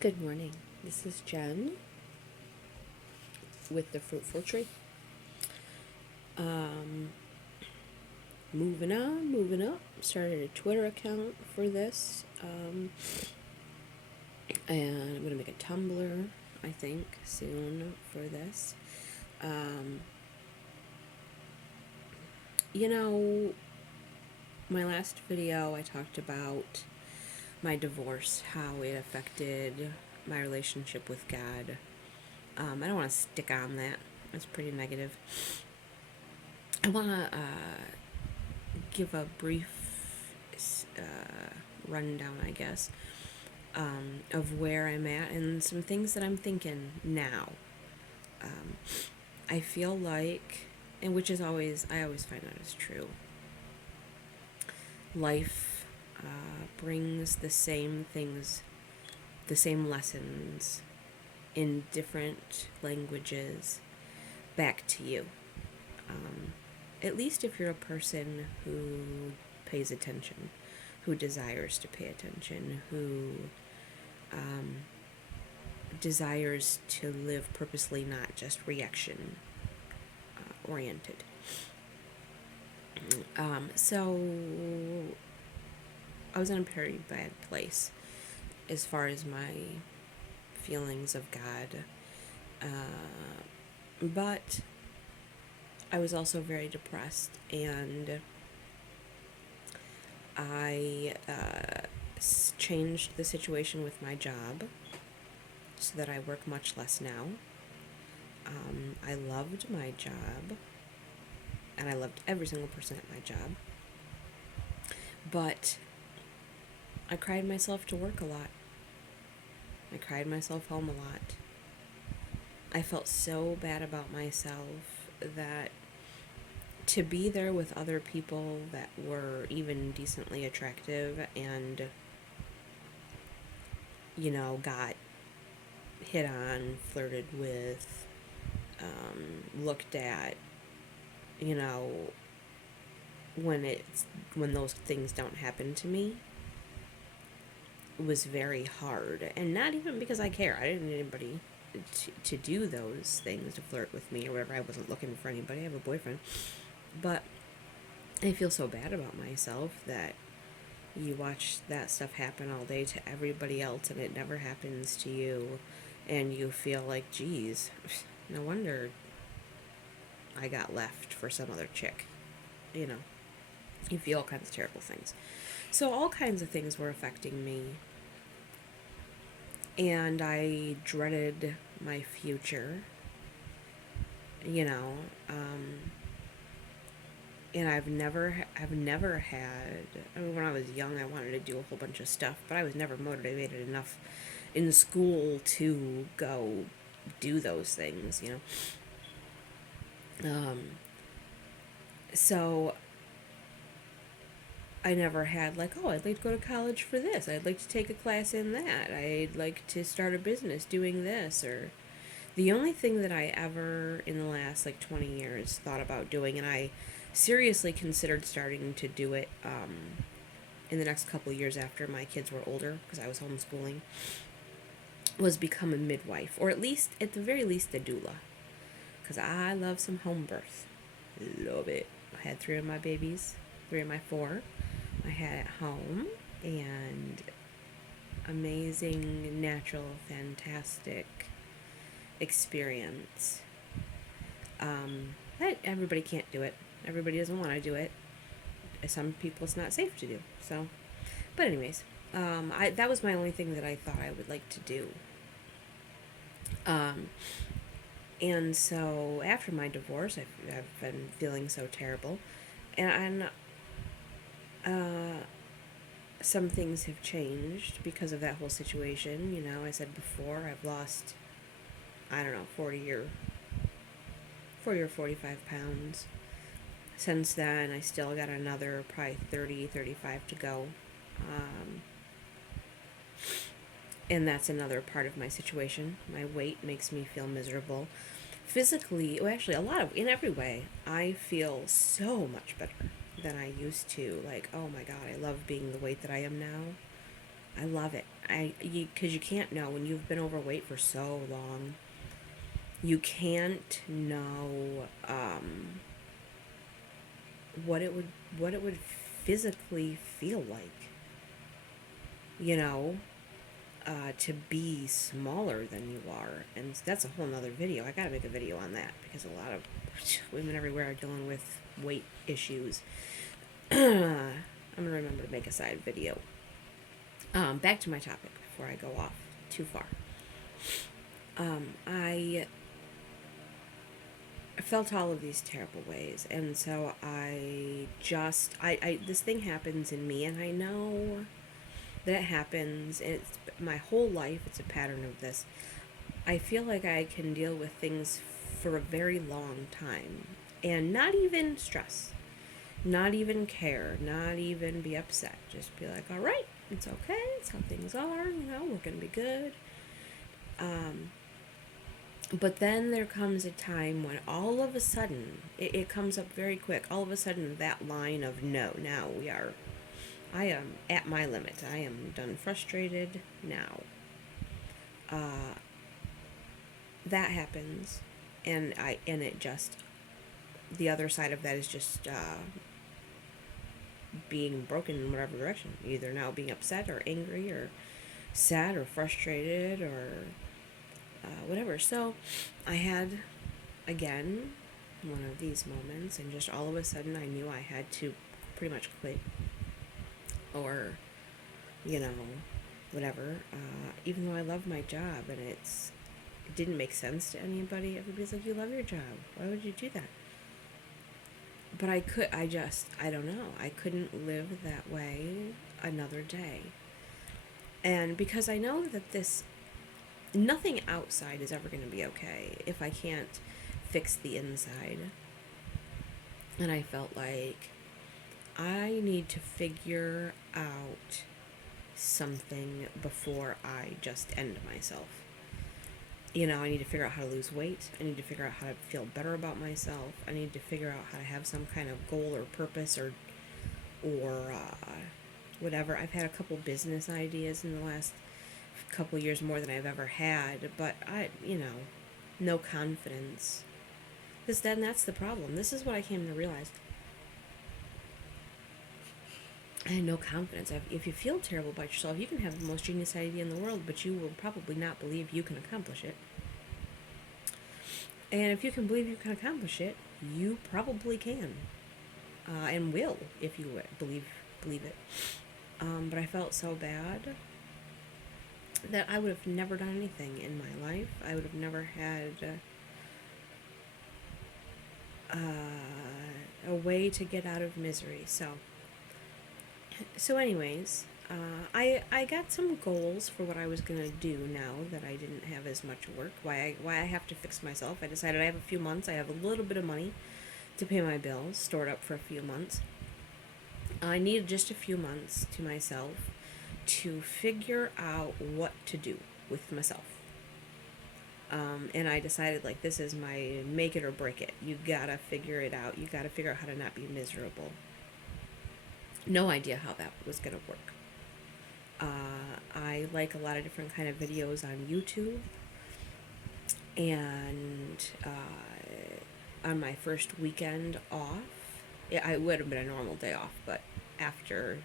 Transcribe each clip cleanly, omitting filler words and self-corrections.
Good morning. This is Jen with the Fruitful Tree. Um, moving on, moving up. Started a Twitter account for this. And I'm going to make a Tumblr, I think, soon for this. Um, you know, my last video I talked about my divorce, how it affected my relationship with God. I don't want to stick on that. It's pretty negative. I want to give a brief rundown, I guess, of where I'm at and some things that I'm thinking now. I feel like, and which is always, I always find that is true. Life brings the same things, the same lessons in different languages back to you. At least if you're a person who pays attention, who desires to pay attention, who desires to live purposely, not just reaction oriented. So I was in a very bad place as far as my feelings of God. But I was also very depressed, and I changed the situation with my job so that I work much less now. I loved my job, and I loved every single person at my job, but I cried myself to work a lot. I cried myself home a lot. I felt so bad about myself that to be there with other people that were even decently attractive and, got hit on, flirted with, looked at, when those things don't happen to me, was very hard. And not even because I care. I didn't need anybody to do those things, to flirt with me or whatever. I wasn't looking for anybody. I have a boyfriend. But I feel so bad about myself that you watch that stuff happen all day to everybody else and it never happens to you. And you feel like, geez, no wonder I got left for some other chick. You feel all kinds of terrible things. So all kinds of things were affecting me. And I dreaded my future. And I've never had, when I was young, I wanted to do a whole bunch of stuff, but I was never motivated enough in school to go do those things, So I never had like, oh, I'd like to go to college for this. I'd like to take a class in that. I'd like to start a business doing this. Or the only thing that I ever in the last 20 years thought about doing, and I seriously considered starting to do it in the next couple of years after my kids were older, because I was homeschooling, was become a midwife, or at the very least, a doula, because I love some home birth. Love it. I had 3 of my babies, 3 of my 4. I had at home, and amazing, natural, fantastic experience. But everybody can't do it. Everybody doesn't want to do it. Some people it's not safe to do. So, but anyways, that was my only thing that I thought I would like to do. And so after my divorce, I've been feeling so terrible, and some things have changed because of that whole situation. I said before, I've lost, I don't know, 40 or 45 pounds. Since then, I still got another probably 30, 35 to go. And that's another part of my situation. My weight makes me feel miserable. Physically, well, actually, in every way, I feel so much better than I used to. Like, oh my God, I love being the weight that I am now. I love it. Because you can't know when you've been overweight for so long. You can't know what it would physically feel like. You know, to be smaller than you are, and that's a whole nother video. I gotta make a video on that because a lot of women everywhere are dealing with weight issues. I'm gonna remember to make a side video. Back to my topic before I go off too far. I felt all of these terrible ways, and so I this thing happens in me, and I know that it happens, and it's my whole life. It's a pattern of this. I feel like I can deal with things for a very long time and not even stress, not even care, not even be upset. Just be like, all right, it's okay. It's how things are. We're gonna be good. But then there comes a time when all of a sudden, it comes up very quick. All of a sudden, that line of no, now I am at my limit. I am done frustrated now. That happens, and it just, the other side of that is just being broken in whatever direction. Either now being upset or angry or sad or frustrated or whatever. So I had, again, one of these moments, and just all of a sudden I knew I had to pretty much quit or, whatever. Even though I love my job and it didn't make sense to anybody. Everybody's like, you love your job. Why would you do that? But I don't know. I couldn't live that way another day. And because I know that nothing outside is ever going to be okay if I can't fix the inside. And I felt like I need to figure out something before I just end myself. I need to figure out how to lose weight. I need to figure out how to feel better about myself. I need to figure out how to have some kind of goal or purpose or whatever. I've had a couple business ideas in the last couple years, more than I've ever had, but no confidence. That's the problem. This is what I came to realize. I had no confidence. If you feel terrible about yourself, you can have the most genius idea in the world, but you will probably not believe you can accomplish it. And if you can believe you can accomplish it, you probably can, and will if you believe it. But I felt so bad that I would have never done anything in my life. I would have never had a way to get out of misery. So anyways, I got some goals for what I was going to do now that I didn't have as much work. Why I have to fix myself. I decided I have a few months. I have a little bit of money to pay my bills, stored up for a few months. I needed just a few months to myself to figure out what to do with myself. And I decided, this is my make it or break it. You gotta figure it out. You gotta figure out how to not be miserable. No idea how that was gonna work. I like a lot of different kind of videos on YouTube. And on my first weekend off, it would have been a normal day off, but after,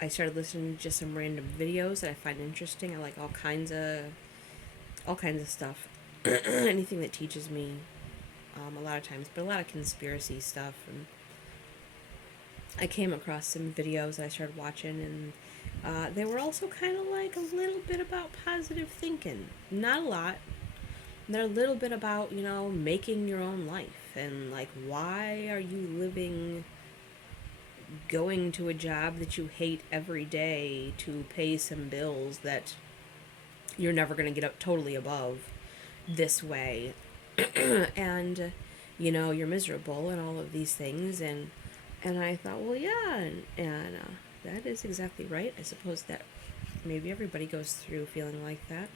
I started listening to just some random videos that I find interesting. I like all kinds of stuff. Anything that teaches me, a lot of times, but a lot of conspiracy stuff. And I came across some videos I started watching, and they were also kind of like a little bit about positive thinking. Not a lot. They're a little bit about, making your own life, and why are you going to a job that you hate every day to pay some bills that you're never going to get up totally above this way. And, you're miserable and all of these things. And I thought, well, yeah, and that is exactly right. I suppose that maybe everybody goes through feeling like that.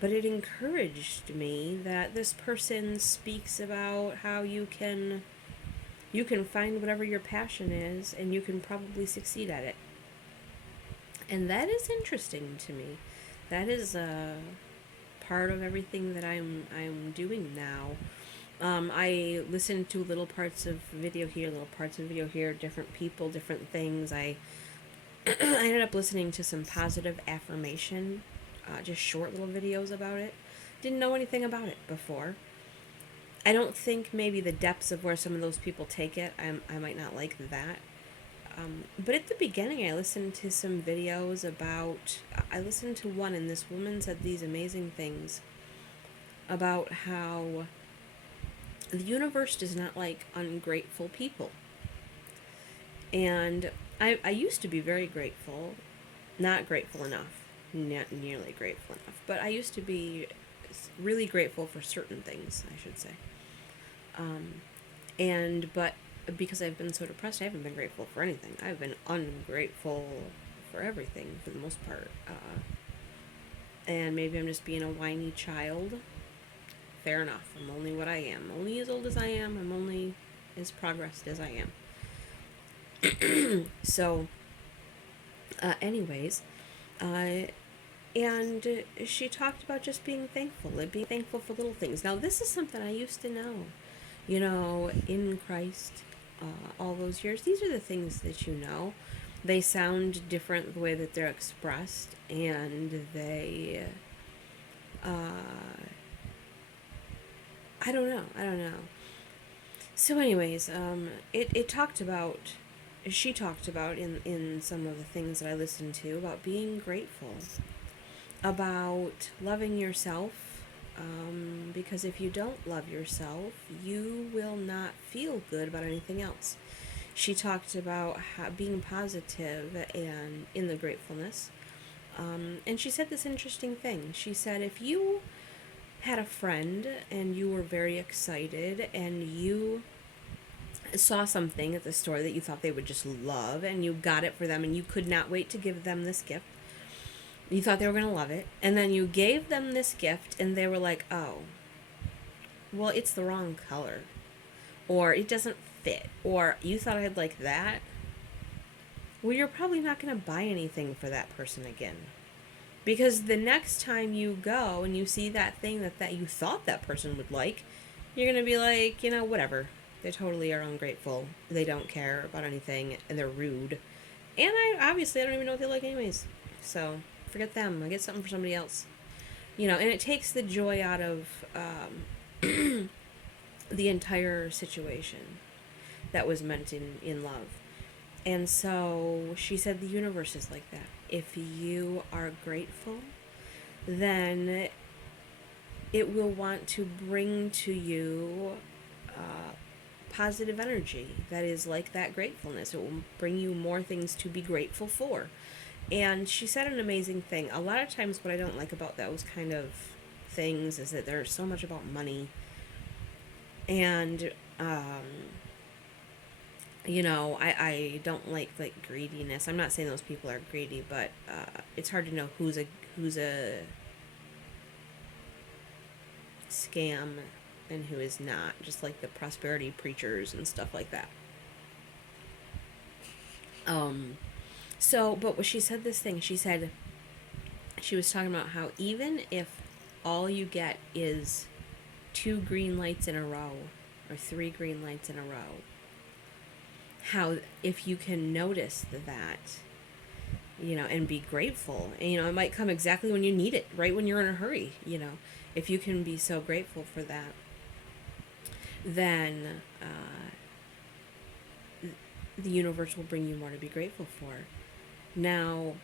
But it encouraged me that this person speaks about how you can find whatever your passion is, and you can probably succeed at it. And that is interesting to me. That is part of everything that I'm doing now. I listen to little parts of video here, little parts of video here, different people, different things. I I ended up listening to some positive affirmation, just short little videos about it. Didn't know anything about it before. I don't think maybe the depths of where some of those people take it, I might not like that. But at the beginning, I listened to some videos about. I listened to one, and this woman said these amazing things about how the universe does not like ungrateful people. And I used to be very grateful, not grateful enough, not nearly grateful enough, but I used to be really grateful for certain things, I should say. Um, but because I've been so depressed, I haven't been grateful for anything. I've been ungrateful for everything for the most part. And maybe I'm just being a whiny child. Fair enough. I'm only what I am. Only as old as I am. I'm only as progressed as I am. So, anyways, uh, and she talked about just being thankful and being thankful for little things. Now, this is something I used to know. You know, in Christ, all those years, these are the things that you know. They sound different the way that they're expressed, and they, I don't know. I don't know. So, anyways, it talked about, she talked about in some of the things that I listened to about being grateful, about loving yourself, because if you don't love yourself, you will not feel good about anything else. She talked about being positive and in the gratefulness. And she said this interesting thing. She said, if you had a friend and you were very excited and you saw something at the store that you thought they would just love and you got it for them and you could not wait to give them this gift, you thought they were going to love it, and then you gave them this gift and they were like, oh, well, it's the wrong color, or it doesn't fit, or you thought I'd like that, well, you're probably not going to buy anything for that person again. Because the next time you go and you see that thing that you thought that person would like, you're going to be like, whatever. They totally are ungrateful. They don't care about anything, and they're rude. And I don't even know what they like anyways. So, forget them. I get something for somebody else. And it takes the joy out of the entire situation that was meant in love. And so she said the universe is like that. If you are grateful, then it will want to bring to you positive energy that is like that gratefulness. It will bring you more things to be grateful for. And she said an amazing thing. A lot of times what I don't like about those kind of things is that they're so much about money. And I don't like greediness. I'm not saying those people are greedy, but it's hard to know who's a scam and who is not. Just like the prosperity preachers and stuff like that. But she said this thing. She said she was talking about how even if all you get is 2 green lights in a row or 3 green lights in a row, how if you can notice that, and be grateful, and it might come exactly when you need it, right when you're in a hurry, if you can be so grateful for that, then the universe will bring you more to be grateful for. Now,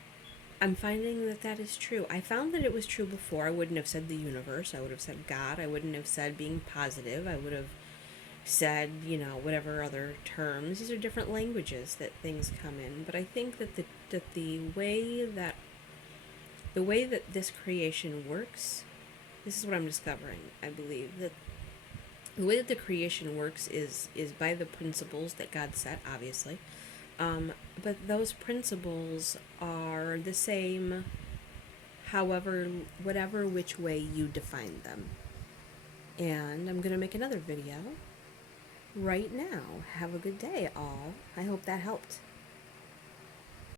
I'm finding that is true. I found that it was true before. I wouldn't have said the universe. I would have said God. I wouldn't have said being positive. I would have said, whatever other terms. These are different languages that things come in. But I think that the way that this creation works, this is what I'm discovering. I believe that the way that the creation works is by the principles that God set, obviously. But those principles are the same, whatever which way you define them. And I'm going to make another video right now. Have a good day, all. I hope that helped.